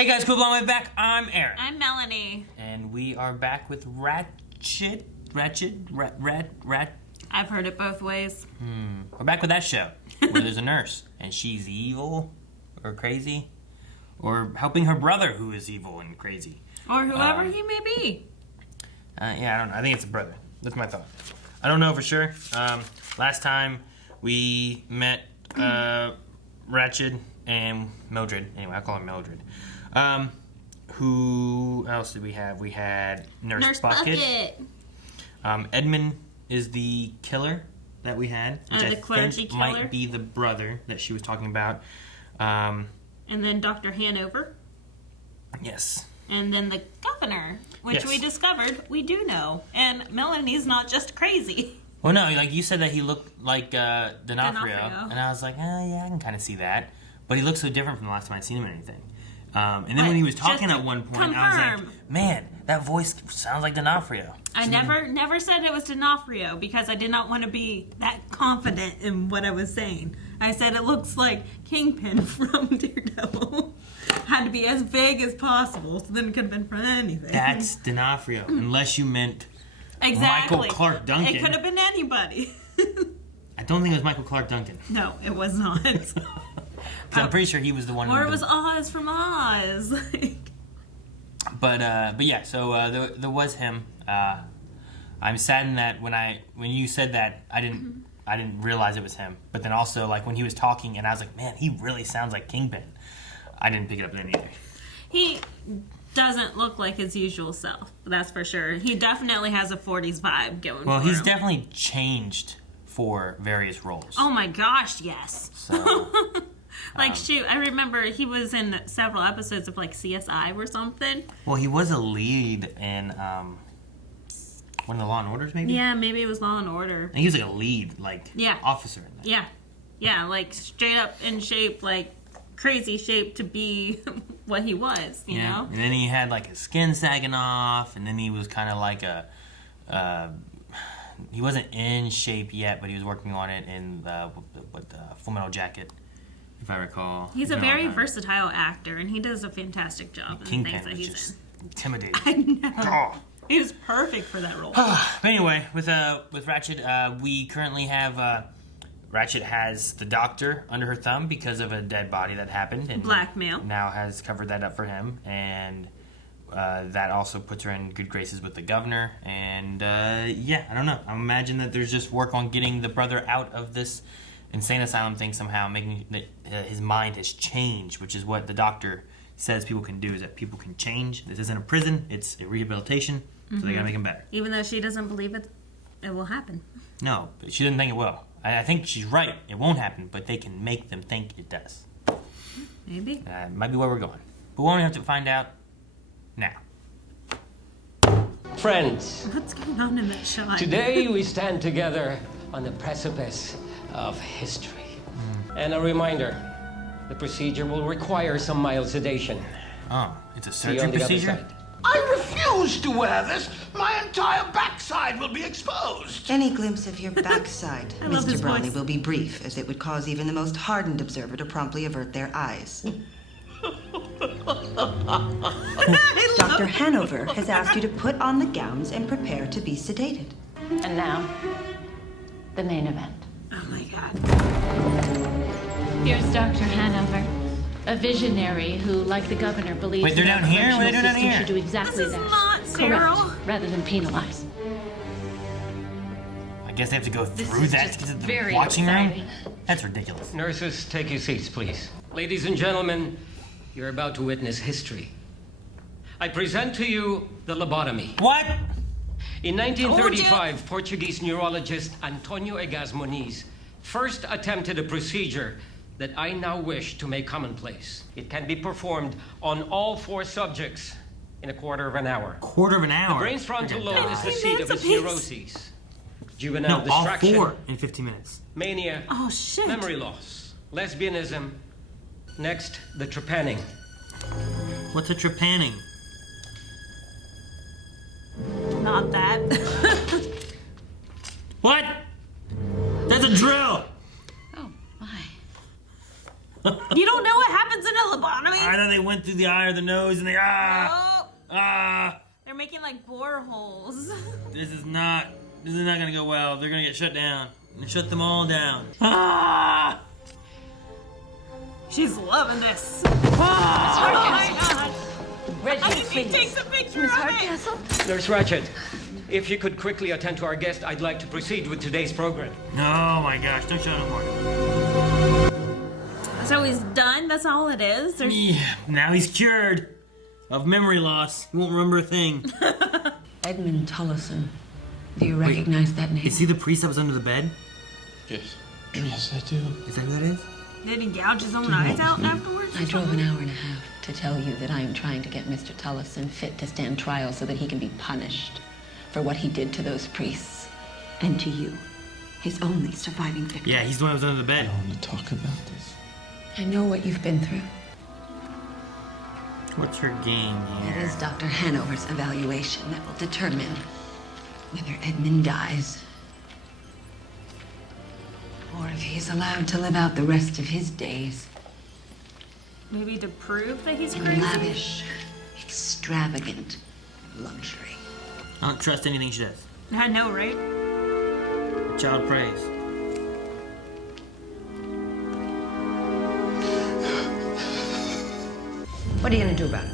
Hey guys, cool blonde way back. I'm Aaron. I'm Melanie. And we are back with Ratched. I've heard it both ways. We're back with that show where there's a nurse and she's evil or crazy or helping her brother who is evil and crazy. Or whoever he may be. Yeah, I don't know. I think it's a brother. That's my thought. I don't know for sure. Last time we met Ratched and Mildred. Anyway, I call her Mildred. Who else did we have? We had Nurse Bucket. Edmund is the killer that we had, which I think might be the brother that she was talking about. And then Dr. Hanover. Yes. And then the governor, which we discovered we do know. And Melanie's not just crazy. Well, no, like you said that he looked like D'Onofrio. And I was like, yeah, I can kind of see that. But he looked so different from the last time I'd seen him in anything. And then when he was talking at one point, I was like, man, that voice sounds like D'Onofrio. I never said it was D'Onofrio because I did not want to be that confident in what I was saying. I said it looks like Kingpin from Daredevil. Had to be as vague as possible, so then it could have been from anything. That's D'Onofrio, unless you meant Michael Clark Duncan. It could have been anybody. I don't think it was Michael Clark Duncan. No, it was not. I'm pretty sure he was the one. Or it was Oz from Oz. But yeah, so there was him. I'm saddened that when you said that, I didn't realize it was him. But then also, like, when he was talking, and I was like, man, he really sounds like Kingpin. I didn't pick it up then either. He doesn't look like his usual self, that's for sure. He definitely has a 40s vibe going. Well, he's definitely changed for various roles. Oh my gosh, yes. So. Like, shoot, I remember he was in several episodes of, like, CSI or something. Well, he was a lead in one of the Law and Orders, maybe? Yeah, maybe it was Law and Order. And he was, like, a lead, officer in that. Yeah. Yeah, like, straight up in shape, like, crazy shape to be what he was, you know? And then he had, like, his skin sagging off, and then he was kind of like he wasn't in shape yet, but he was working on it in the Full Metal Jacket. If I recall. He's a very versatile actor, and he does a fantastic job in the things that he's in. Intimidating. I know. Oh. He was perfect for that role. But anyway, with Ratched, we currently have Ratched has the doctor under her thumb because of a dead body that happened, and blackmail now has covered that up for him, and that also puts her in good graces with the governor. And yeah, I don't know. I imagine that there's just work on getting the brother out of this insane asylum thing somehow, making that his mind has changed, which is what the doctor says people can do, is that people can change. This isn't a prison, it's a rehabilitation, so they gotta make him better. Even though she doesn't believe it will happen. No, but she didn't think it will. I think she's right, it won't happen, but they can make them think it does. Maybe. Might be where we're going. But we'll only have to find out now. Friends. What's going on in that shot? Today we stand together on the precipice of history. And a reminder, the procedure will require some mild sedation. Oh, it's a surgery procedure? I refuse to wear this. My entire backside will be exposed. Any glimpse of your backside, Mr. Brawley, voice. will be brief, as it would cause even the most hardened observer to promptly avert their eyes. Dr. Hanover has asked you to put on the gowns and prepare to be sedated. And now, the main event. Oh my God. Here's Dr. Hanover, a visionary who, like the governor, believes Wait, they're down here? What are they doing down here? Should do exactly This that. is not sterile. Correct, rather than penalize. I guess they have to go through that to get to the very watching exciting. room? That's ridiculous. Nurses, take your seats, please. Ladies and gentlemen, you're about to witness history. I present to you the lobotomy. What? In 1935, Portuguese neurologist Antonio Egas Moniz first attempted a procedure that I now wish to make commonplace. It can be performed on all 4 subjects in a quarter of an hour. Quarter of an hour? The brain's frontal lobe is the seat of its neuroses. No, Juvenile distraction. all 4 in 15 minutes. Mania. Oh, shit. Memory loss. Lesbianism. Next, the trepanning. What's a trepanning? Not that. What? That's a drill! Oh, my. You don't know what happens in a lobotomy? I thought they went through the eye or the nose and they They're making like boreholes. This is not gonna go well. They're gonna get shut down. And shut them all down. She's loving this. Oh my god. Reggie, He takes a picture of it. Nurse Ratched, if you could quickly attend to our guest, I'd like to proceed with today's program. Oh my gosh, don't show no more. So he's done? That's all it is? Yeah, now he's cured of memory loss. He won't remember a thing. Edmund Tullison. Do you recognize that name? Is he the priest that was under the bed? Yes. Yes, I do. Is that who that is? Did he gouge his own eyes out afterwards? I drove an hour and a half to tell you that I am trying to get Mr. Tullison fit to stand trial so that he can be punished for what he did to those priests. And to you, his only surviving victim. Yeah, he's the one that was under the I bed. don't want to talk about this. I know what you've been through. What's her game It here? is Dr. Hanover's evaluation that will determine whether Edmund dies or if he's allowed to live out the rest of his days Maybe to prove that he's in crazy? lavish, extravagant luxury. I don't trust anything she does. I know, right? The child prays. What are you gonna do about it?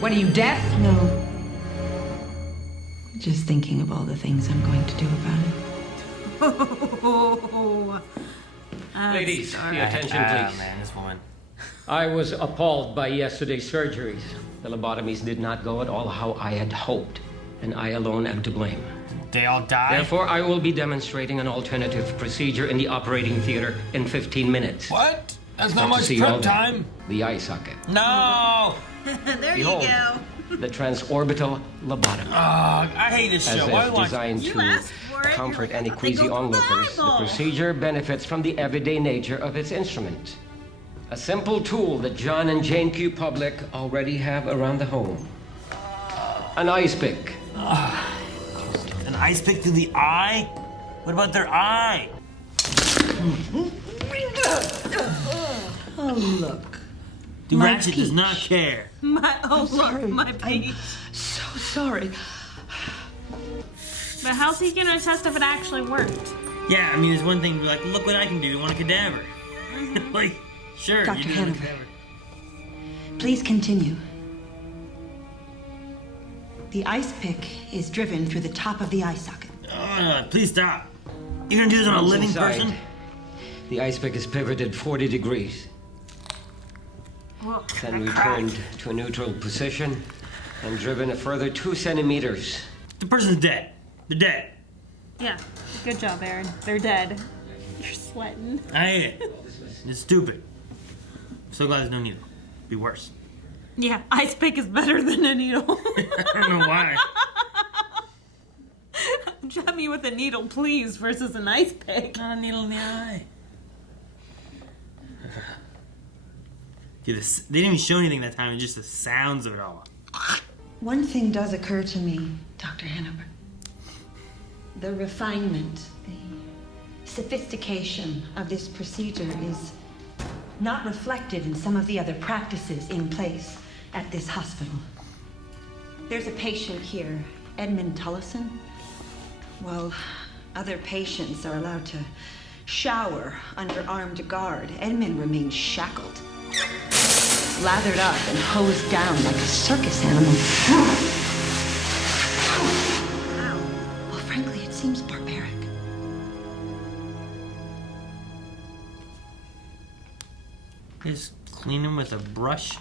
What are you, deaf? No. Just thinking of all the things I'm going to do about it. Ladies, your attention, Ah, please. man, this woman. I was appalled by yesterday's surgeries. The lobotomies did not go at all how I had hoped, and I alone am to blame. They all die? Therefore, I will be demonstrating an alternative procedure in the operating theater in 15 minutes. What? That's not Hope to much see you all prep there. time. The eye socket. No! There Behold, you go. the transorbital lobotomy. I hate this As show. Why if watch? designed You to asked for it. comfort You're any like, they go queasy to onlookers, the Bible. procedure benefits from the everyday nature of its instrument. A simple tool that John and Jane Q. Public already have around the home. An ice pick. An ice pick through the eye? What about their eye? Oh, look. Dude, My Ratched does not peach. care. Look, my peach. So sorry. But how's he gonna test if it actually worked? Yeah, I mean, there's one thing to be like, look what I can do. You want a cadaver? Like, sure, Dr. you do Hanover. a cadaver. Please continue. The ice pick is driven through the top of the eye socket. Please stop. You're gonna do this on a Once living inside, person? The ice pick is pivoted 40 degrees, Well, then returned to a neutral position and driven a further 2 centimeters. The person's dead. They're dead. yeah. Good job, Aaron. They're dead. You're sweating. I hate it. It's stupid. I'm so glad there's no needle. It'd be worse. Yeah, ice pick is better than a needle. I don't know why. Jab me with a needle, please, versus an ice pick. Not a needle in the eye. Dude, they didn't even show anything that time, just the sounds of it all. One thing does occur to me, Dr. Hanover. The refinement, the sophistication of this procedure is not reflected in some of the other practices in place at this hospital. There's a patient here, Edmund Tullison. While other patients are allowed to shower under armed guard, Edmund remains shackled, lathered up and hosed down like a circus animal. Well, frankly, it seems barbaric. Just clean them with a brush.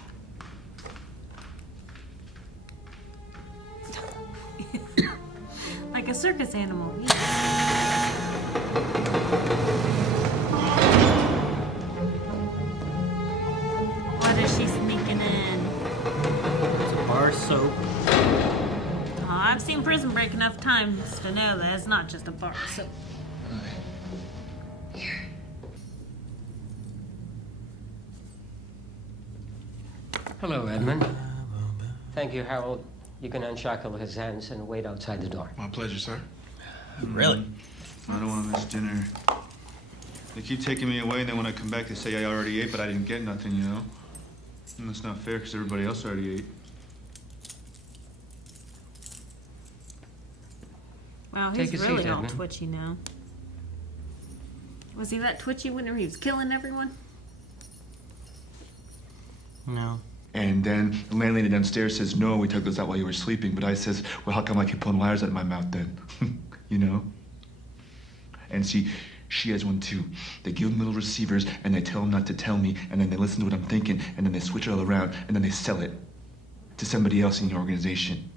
Like a circus animal. What is she sneaking in? There's a bar of soap. Oh, I've seen Prison Break enough times to know that it's not just a bar of soap. Hello, Edmund. Thank you, Harold. You can unshackle his hands and wait outside the door. My pleasure, sir. Really? I don't want to miss dinner. They keep taking me away, and then when I come back, they say I already ate, but I didn't get nothing, you know? And that's not fair, because everybody else already ate. Wow, Take he's a really seat, all Edmund. twitchy now. Was he that twitchy whenever he was killing everyone? No. And then the landlady downstairs says, no, we took those out while you were sleeping. But I says, well, how come I keep pulling wires out of my mouth then? You know? And she has one too. They give them little receivers and they tell them not to tell me, and then they listen to what I'm thinking, and then they switch it all around, and then they sell it to somebody else in the organization.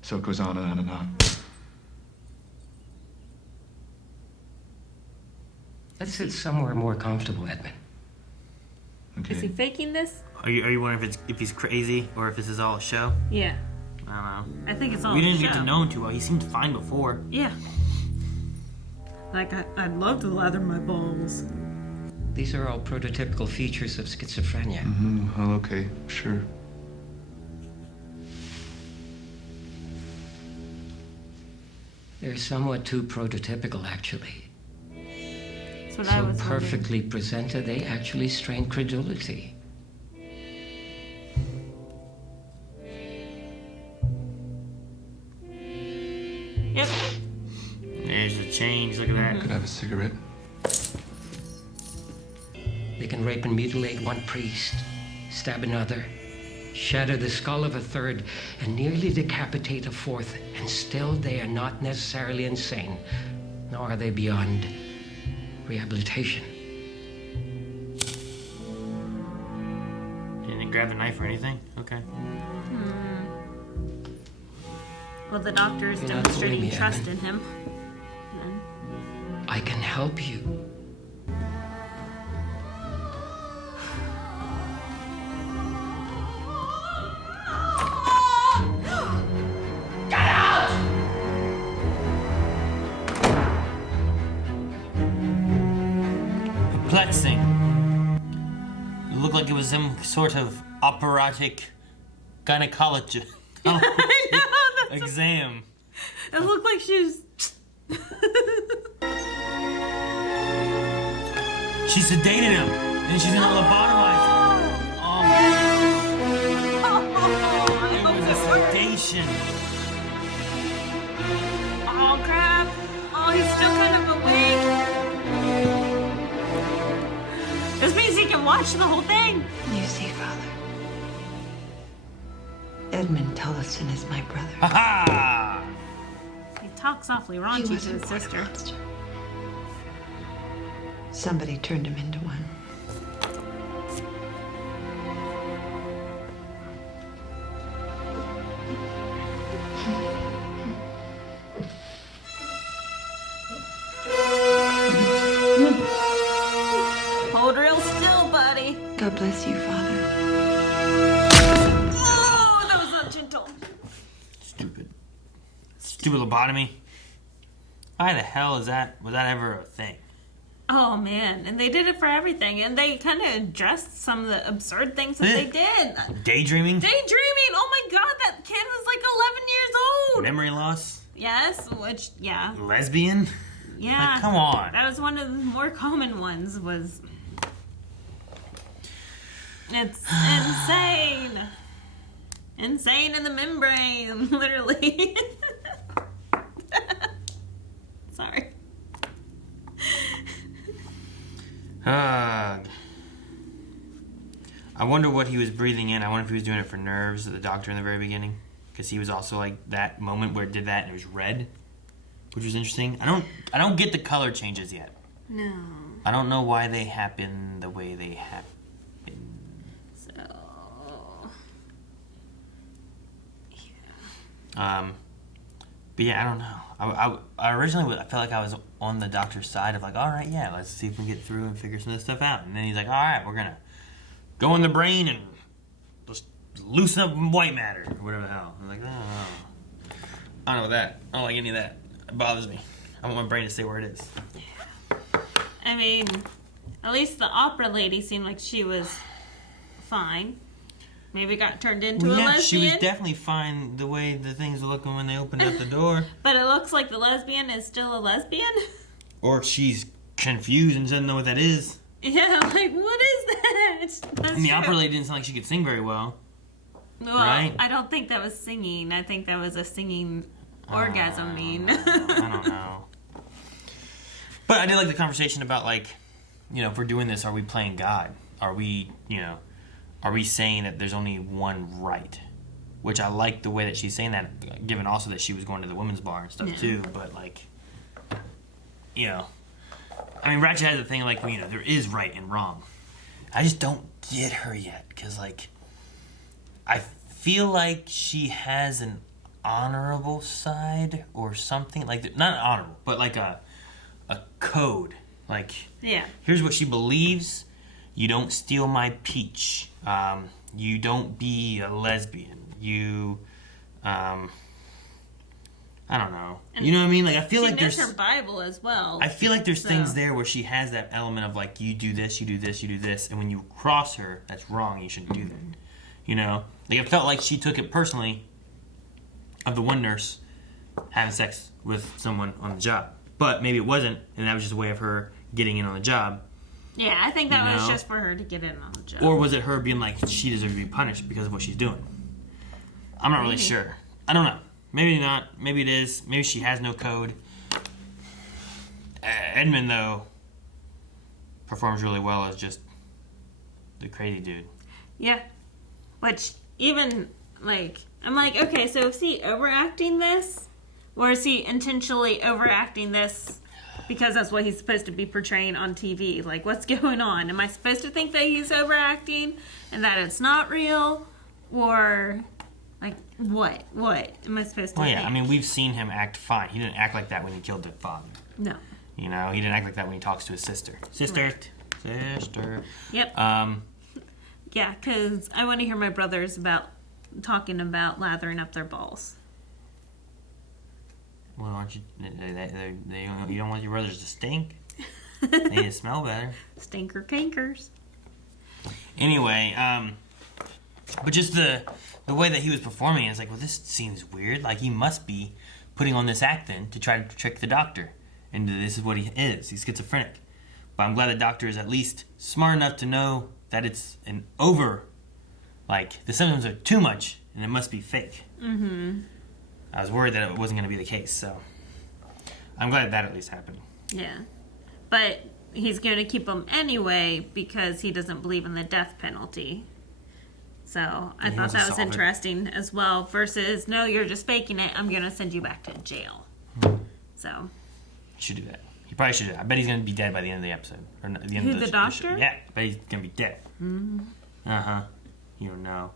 So it goes on and on and on. Let's sit somewhere more comfortable, Edmund. Okay. Is he faking this? Are you wondering if he's crazy or if this is all a show? Yeah. I don't know. I think it's all We a didn't show. get to know him too well. He seemed fine before. Yeah. Like, I'd love to lather my balls. These are all prototypical features of schizophrenia. Mm-hmm. Oh, okay. Sure. They're somewhat too prototypical, actually. That's what I So was wondering. perfectly presented, they actually strain credulity. Yep. There's the change. Look at that. Could I have a cigarette? They can rape and mutilate one priest, stab another, shatter the skull of a third, and nearly decapitate a fourth, and still they are not necessarily insane, nor are they beyond rehabilitation. Didn't grab a knife or anything? Okay. Well, the doctor is You're not demonstrating fooling me, trust Edmund. in him. I can help you. Perplexing. It looked like it was some sort of operatic gynecologist I know, that's exam. it looked like she was... She sedated him, and she's gonna lobotomize him. Oh, it was a sedation. Oh, crap. Oh, he's still kind of awake. This means he can watch the whole thing. You see, Father. Edmund Tullison is my brother. Ha ha! He talks awfully He raunchy to wasn't his born a sister. monster. Somebody turned him into one. Hold real still, buddy. God bless you, Father. Oh, that was not gentle. Stupid lobotomy. Why the hell was that ever a thing? Oh, man. And they did it for everything. And they kind of addressed some of the absurd things that they did. Daydreaming? Daydreaming. Oh, my God. That kid was like 11 years old. Memory loss? Yes, which, yeah. Lesbian? Yeah. Like, come on. That was one of the more common ones was... It's insane. Insane in the membrane, literally. Sorry. I wonder what he was breathing in. I wonder if he was doing it for nerves, the doctor in the very beginning. Because he was also like that moment where it did that and it was red. Which was interesting. I don't get the color changes yet. No. I don't know why they happen the way they happen. So... But yeah, I don't know. I originally felt like I was on the doctor's side of like, all right, yeah, let's see if we can get through and figure some of this stuff out. And then he's like, all right, we're gonna go in the brain and just loosen up white matter or whatever the hell. I'm like, oh, I don't know that. I don't like any of that. It bothers me. I want my brain to stay where it is. I mean, at least the opera lady seemed like she was fine. Maybe got turned into a lesbian. She was definitely fine the way the things were looking when they opened up the door. But it looks like the lesbian is still a lesbian. Or she's confused and doesn't know what that is. Yeah, like, what is that? That's And the true. opera lady didn't sound like she could sing very well. Well, right? I don't think that was singing. I think that was a singing orgasm mean. I don't know. But I did like the conversation about, like, you know, if we're doing this, are we playing God? Are we, you know, are we saying that there's only one right? Which I like the way that she's saying that, given also that she was going to the women's bar and stuff too. But, like, you know, I mean, Ratched has the thing, like, you know, there is right and wrong. I just don't get her yet, because, like, I feel like she has an honorable side or something. Like, not honorable, but like a code. Like, Yeah. here's what she believes. You don't steal my peach. You don't be a lesbian. You, I don't know. And you know what I mean? Like, I feel she like knows there's her Bible as well. I feel like there's so. things there where she has that element of, like, you do this, you do this, you do this, and when you cross her, that's wrong. You shouldn't do that. You know, like, it felt like she took it personally of the one nurse having sex with someone on the job, but maybe it wasn't, and that was just a way of her getting in on the job. Yeah, I think that You was know? just for her to get in on the job. Or was it her being like, she deserves to be punished because of what she's doing? I'm not really sure. I don't know. Maybe not. Maybe it is. Maybe she has no code. Edmund, though, performs really well as just the crazy dude. Yeah. Which, even, like, I'm like, okay, so is he overacting this? Or is he intentionally overacting this because that's what he's supposed to be portraying on TV? Like, what's going on? Am I supposed to think that he's overacting and that it's not real? Or, like, what? What am I supposed to Well, think? yeah, I mean, we've seen him act fine. He didn't act like that when he killed their father. No. You know, he didn't act like that when he talks to his sister. Sister. Right. Sister. Yep. Yeah, because I want to hear my brothers talking about lathering up their balls. Well, aren't you? You don't want your brothers to stink. They need to smell better. Stinker cankers. Anyway, but just the way that he was performing, it's like, well, this seems weird. Like, he must be putting on this act then to try to trick the doctor. And this is what he is. He's schizophrenic. But I'm glad the doctor is at least smart enough to know that it's an like, the symptoms are too much and it must be fake. Mm-hmm. I was worried that it wasn't going to be the case, so I'm glad that at least happened. Yeah. But he's going to keep him anyway because he doesn't believe in the death penalty. So I thought that was interesting as well. Versus, no, you're just faking it. I'm going to send you back to jail. So. He should do that. He probably should do that. I bet he's going to be dead by the end of the episode. Or the end Who, of the doctor? show. Yeah, I bet he's going to be dead. Mm-hmm. Uh-huh. You don't know.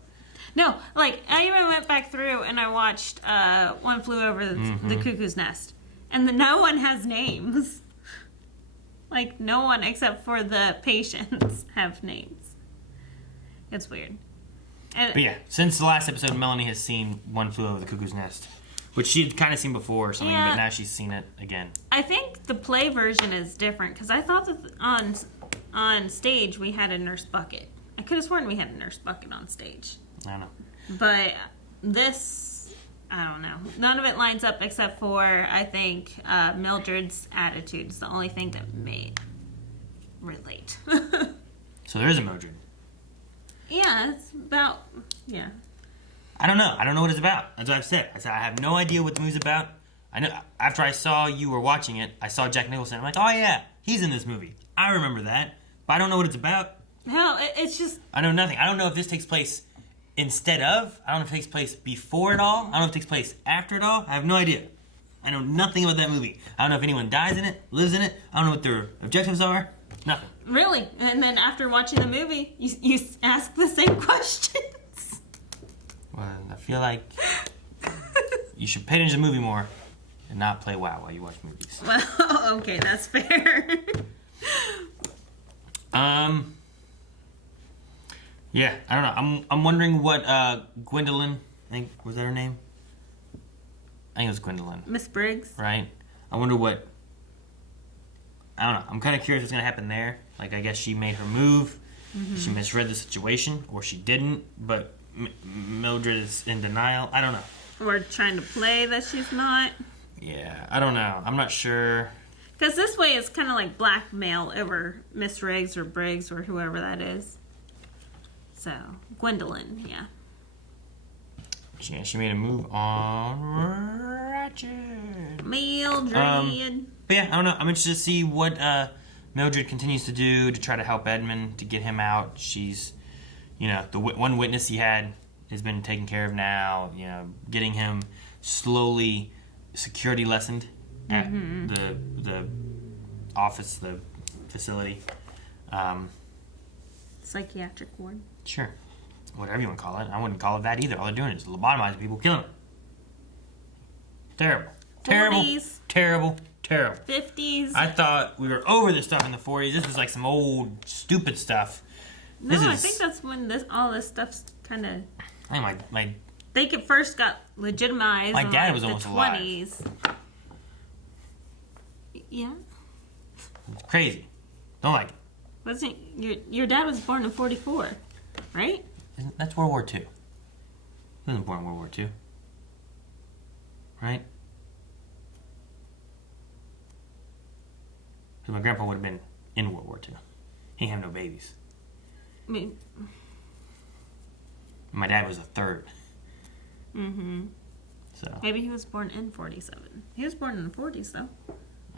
No, like, I even went back through and I watched One Flew Over the Cuckoo's Nest. And no one has names. Like, no one except for the patients have names. It's weird. And, But yeah, since the last episode, Melanie has seen One Flew Over the Cuckoo's Nest, which she had kind of seen before or something, Yeah. but now she's seen it again. I think the play version is different because I thought that on stage we had a nurse bucket. I could have sworn we had a nurse bucket on stage. I don't know. But this, I don't know. None of it lines up except for, I think, Mildred's attitude is the only thing that may relate. So there is a Mildred. Yeah, it's about, yeah. I don't know. I don't know what it's about. That's what I've said. I said I have no idea what the movie's about. I know. After I saw you were watching it, I saw Jack Nicholson. I'm like, oh yeah, he's in this movie. I remember that. But I don't know what it's about. No, it's just... I know nothing. I don't know if this takes place instead of. I don't know if it takes place before it all. I don't know if it takes place after it all. I have no idea. I know nothing about that movie. I don't know if anyone dies in it, lives in it. I don't know what their objectives are. Nothing. Really? And then after watching the movie, you ask the same questions. Well, I feel like you should pay attention to the movie more and not play WoW while you watch movies. Well, okay, that's fair. Yeah, I don't know. I'm wondering what Gwendolyn, I think, was that her name? I think it was Gwendolyn. Miss Briggs? Right? I wonder what, I don't know. I'm kind of curious what's going to happen there. Like, I guess she made her move. Mm-hmm. She misread the situation, or she didn't, but Mildred is in denial. I don't know. Or trying to play that she's not. Yeah, I don't know. I'm not sure. Because this way it's kind of like blackmail over Miss Riggs or Briggs or whoever that is. So, Gwendolyn, yeah. Yeah, she made a move on Ratched. Mildred. But yeah, I don't know. I'm interested to see what Mildred continues to do to try to help Edmund to get him out. She's, the one witness he had has been taken care of now. Getting him slowly security lessoned at the office, the facility. Psychiatric ward. Sure. Whatever you want to call it. I wouldn't call it that either. All they're doing is lobotomizing people, killing them. Terrible. 40s. Terrible. 50s. I thought we were over this stuff in the 40s. This was like some old, stupid stuff. I think that's when all this stuff's kind of... my they first got legitimized my in dad like was the almost 20s. alive. Yeah? It's crazy. Don't like it. Wasn't your dad was born in 44, right? That's World War II. He wasn't born in World War II. Right? Because my grandpa would have been in World War II. He didn't have no babies. I mean... My dad was a third. Mm-hmm. So. Maybe he was born in 47. He was born in the 40s, though.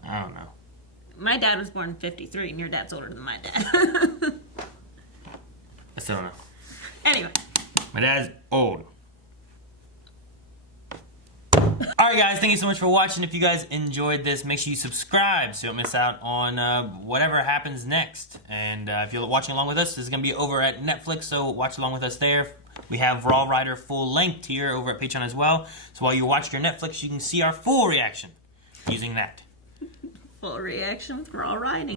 I don't know. My dad was born in 53, and your dad's older than my dad. I still don't know. Anyway. My dad's old. Alright guys, thank you so much for watching. If you guys enjoyed this, make sure you subscribe so you don't miss out on whatever happens next. And if you're watching along with us, this is going to be over at Netflix, so watch along with us there. We have Raw Rider full length here over at Patreon as well. So while you watch your Netflix, you can see our full reaction using that. Full reaction with Raw Riding.